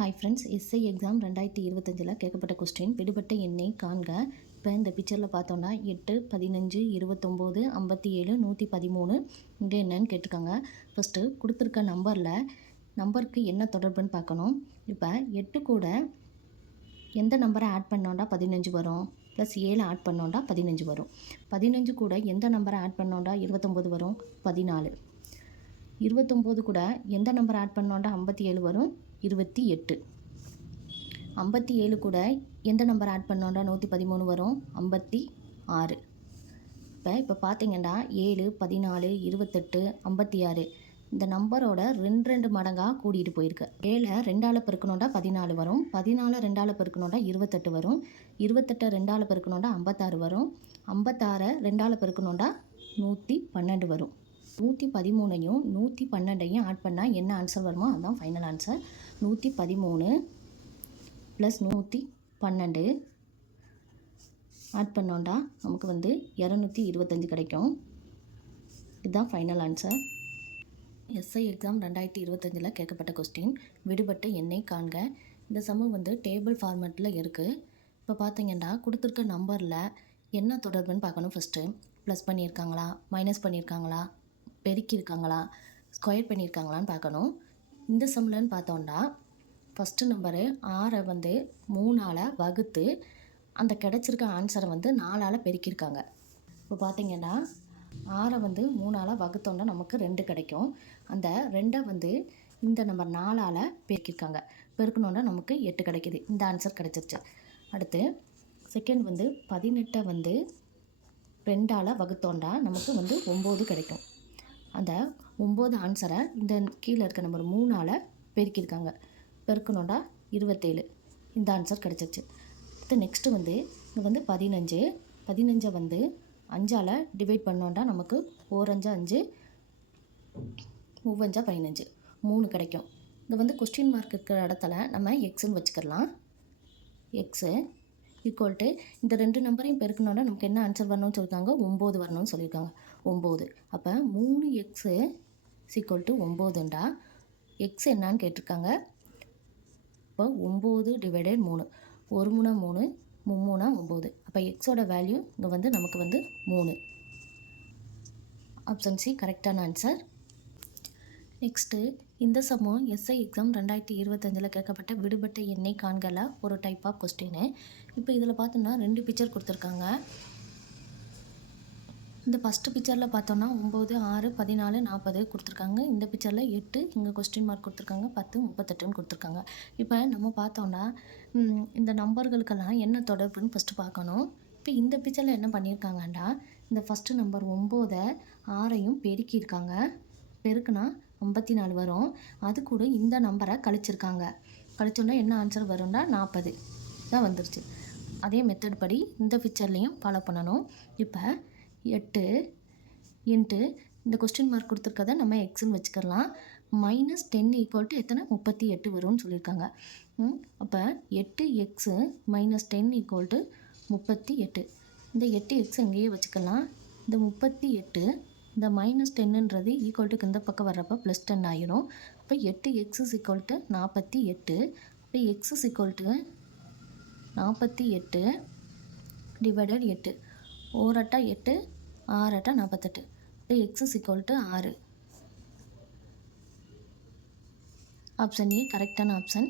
Hi friends SI exam ரெண்டாயிரத்தி இருபத்தஞ்சில் கேட்கப்பட்ட கொஸ்டின் விடுபட்ட எண்ணை காண்க. இப்போ இந்த பிக்சரில் பார்த்தோன்னா எட்டு பதினஞ்சு இருபத்தொம்போது ஐம்பத்தி ஏழு நூற்றி பதிமூணு இங்கே என்னன்னு கேட்டிருக்காங்க. ஃபஸ்ட்டு கொடுத்துருக்க நம்பரில் நம்பருக்கு என்ன தொடர்புன்னு பார்க்கணும். இப்போ எட்டு கூட எந்த நம்பரை ஆட் பண்ணோண்டா பதினஞ்சு வரும். ப்ளஸ் ஏழு ஆட் பண்ணோண்டா பதினஞ்சு வரும். பதினஞ்சு கூட எந்த நம்பரை ஆட் பண்ணோண்டா இருபத்தொம்போது வரும்? பதினாலு. இருபத்தொம்போது கூட எந்த நம்பர் ஆட் பண்ணோண்டா ஐம்பத்தி ஏழு வரும்? இருபத்தி எட்டு. ஐம்பத்தி ஏழு கூட எந்த நம்பர் ஆட் பண்ணோண்டா நூற்றி பதிமூணு வரும். ஐம்பத்தி ஆறு. இப்போ இப்போ பார்த்தீங்கன்னா ஏழு பதினாலு இருபத்தெட்டு ஐம்பத்தி ஆறு. இந்த நம்பரோட ரெண்டு ரெண்டு மடங்காக கூட்டிகிட்டு போயிருக்கு. ஏழை ரெண்டால் பெருக்கணுண்டா பதினாலு வரும். பதினாலு ரெண்டால் பெருக்கணுண்டா இருபத்தெட்டு வரும். இருபத்தெட்டை ரெண்டால் பெருக்கணுண்டா ஐம்பத்தாறு வரும். ஐம்பத்தாறை ரெண்டால் பெருக்கணுண்டா நூற்றி பன்னெண்டு வரும். நூற்றி பதிமூணையும் நூற்றி பன்னெண்டையும் ஆட் பண்ணால் என்ன ஆன்சர் வருமோ அதுதான் ஃபைனல் ஆன்சர் நூற்றி பதிமூணு ப்ளஸ் நூற்றி பன்னெண்டு ஆட் பண்ணோண்டா நமக்கு வந்து இரநூத்தி இருபத்தஞ்சி கிடைக்கும். இதுதான் ஃபைனல் ஆன்சர் எஸ்ஐ எக்ஸாம் ரெண்டாயிரத்தி இருபத்தஞ்சில் கேட்கப்பட்ட கொஸ்டின் விடுபட்ட எண்ணெய் காண்க. இந்த சமம் வந்து டேபிள் ஃபார்மேட்டில் இருக்குது இப்போ பார்த்தீங்கன்னா கொடுத்துருக்க நம்பரில் என்ன தொடர்புன்னு பார்க்கணும் ஃபஸ்ட்டு ப்ளஸ் பண்ணியிருக்காங்களா? மைனஸ் பண்ணியிருக்காங்களா? பெருக்கியிருக்காங்களா? ஸ்கொயர் பண்ணியிருக்காங்களான்னு பார்க்கணும். இந்த சம்லன்னு பார்த்தோன்னா ஃபஸ்ட்டு நம்பரு ஆறை வந்து மூணால் வகுத்து அந்த கிடச்சிருக்க ஆன்சரை வந்து நாலால் பெருக்கியிருக்காங்க. இப்போ பார்த்தீங்கன்னா ஆறை வந்து மூணால் வகுத்தோன்னா நமக்கு ரெண்டு கிடைக்கும். அந்த ரெண்டை வந்து இந்த நம்பர் நாலால் பெருக்கியிருக்காங்க. பெருக்கணுன்னா நமக்கு எட்டு கிடைக்கிது. இந்த ஆன்சர் கிடச்சிருச்சு. அடுத்து செகண்ட் வந்து பதினெட்டை வந்து ரெண்டால் வகுத்தோண்டா நமக்கு வந்து ஒம்பது கிடைக்கும். அந்த ஒம்பது ஆன்சரை இந்த கீழே இருக்க நம்பர் மூணால் பெருக்கியிருக்காங்க. பெருக்கணுண்டா இருபத்தேழு. இந்த ஆன்சர் கிடச்சிருச்சு. அடுத்து நெக்ஸ்ட்டு வந்து இங்கே வந்து பதினஞ்சு. பதினஞ்சை வந்து அஞ்சால் டிவைட் பண்ணோண்டா நமக்கு ஓரஞ்சா அஞ்சு மூவஞ்சா பதினஞ்சு. மூணு கிடைக்கும். இங்கே வந்து கொஸ்டின் மார்க் இருக்கிற இடத்துல நம்ம எக்ஸுன்னு வச்சுக்கலாம் எக்ஸு ஈக்குவல் டு இந்த ரெண்டு நம்பரையும் பெருக்கணுன்னா நமக்கு என்ன ஆன்சர் வரணும்னு சொல்லியிருக்காங்க? ஒம்பது வரணும்னு சொல்லியிருக்காங்க. ஒம்பது அப்போ மூணு எக்ஸு சீக்குவல் டு ஒம்போதுண்டா எக்ஸ் என்னான்னு கேட்டிருக்காங்க. இப்போ ஒம்பது டிவைடட் மூணு. ஒரு மூணா மூணு மும்மூணா ஒம்பது அப்போ எக்ஸோட வேல்யூ இங்கே வந்து நமக்கு வந்து மூணு. ஆப்ஷன் சி கரெக்டான ஆன்சர் நெக்ஸ்ட்டு இந்த சமூகம் எஸ்ஐ எக்ஸாம் ரெண்டாயிரத்தி இருபத்தஞ்சில் கேட்கப்பட்ட விடுபட்ட எண்ணெய் காண்கல ஒரு டைப் ஆஃப் கொஸ்டின் இப்போ இதில் பார்த்தோம்னா ரெண்டு பிக்சர் கொடுத்துருக்காங்க. இந்த ஃபஸ்ட்டு பிக்சரில் பார்த்தோன்னா ஒம்பது ஆறு பதினாலு நாற்பது கொடுத்துருக்காங்க. இந்த பிக்சரில் எட்டு இங்கே கொஸ்டின் மார்க் கொடுத்துருக்காங்க. பத்து முப்பத்தெட்டுன்னு கொடுத்துருக்காங்க. இப்போ நம்ம பார்த்தோன்னா இந்த நம்பர்களுக்கெல்லாம் என்ன தொடர்புன்னு ஃபஸ்ட்டு பார்க்கணும் இப்போ இந்த பிக்சரில் என்ன பண்ணியிருக்காங்கண்டா இந்த ஃபஸ்ட்டு நம்பர் ஒம்போதை ஆறையும் பெருக்கியிருக்காங்க. பெருக்குனா ஐம்பத்தி நாலு வரும். அது கூட இந்த நம்பரை கழிச்சிருக்காங்க. கழிச்சோன்னா என்ன ஆன்சர் வரும்னா நாற்பது தான் வந்துருச்சு. அதே மெத்தட் படி இந்த பிக்சர்லேயும் ஃபாலோ பண்ணணும். இப்போ எட்டு இன்ட்டு இந்த கொஸ்டின் மார்க் கொடுத்துருக்கத நம்ம எக்ஸ்ன்னு வச்சுக்கலாம் மைனஸ் டென் ஈக்குவல் டு எத்தனை? முப்பத்தி எட்டு வரும்னு சொல்லியிருக்காங்க. அப்போ எட்டு x minus ten equal to முப்பத்தி எட்டு. இந்த எட்டு எக்ஸ் இங்கேயே வச்சுக்கலாம். இந்த முப்பத்தி எட்டு இந்த மைனஸ் டென்னுன்றது ஈக்குவல் டு இந்த பக்கம் வர்றப்போ ப்ளஸ் டென் ஆயிரும். அப்போ எட்டு எக்ஸ் இஸ் ஈக்குவல் டு நாற்பத்தி எட்டு. இப்போ எக்ஸ் இஸ் ஈக்குவல் டு நாற்பத்தி எட்டு டிவைடட் எட்டு. ஓரட்டா எட்டு ஆறட்டா நாற்பத்தெட்டு இப்போ எக்ஸ் இஸ் ஈக்குவல் டு ஆறு. ஆப்ஷன் ஏ கரெக்டான ஆப்ஷன்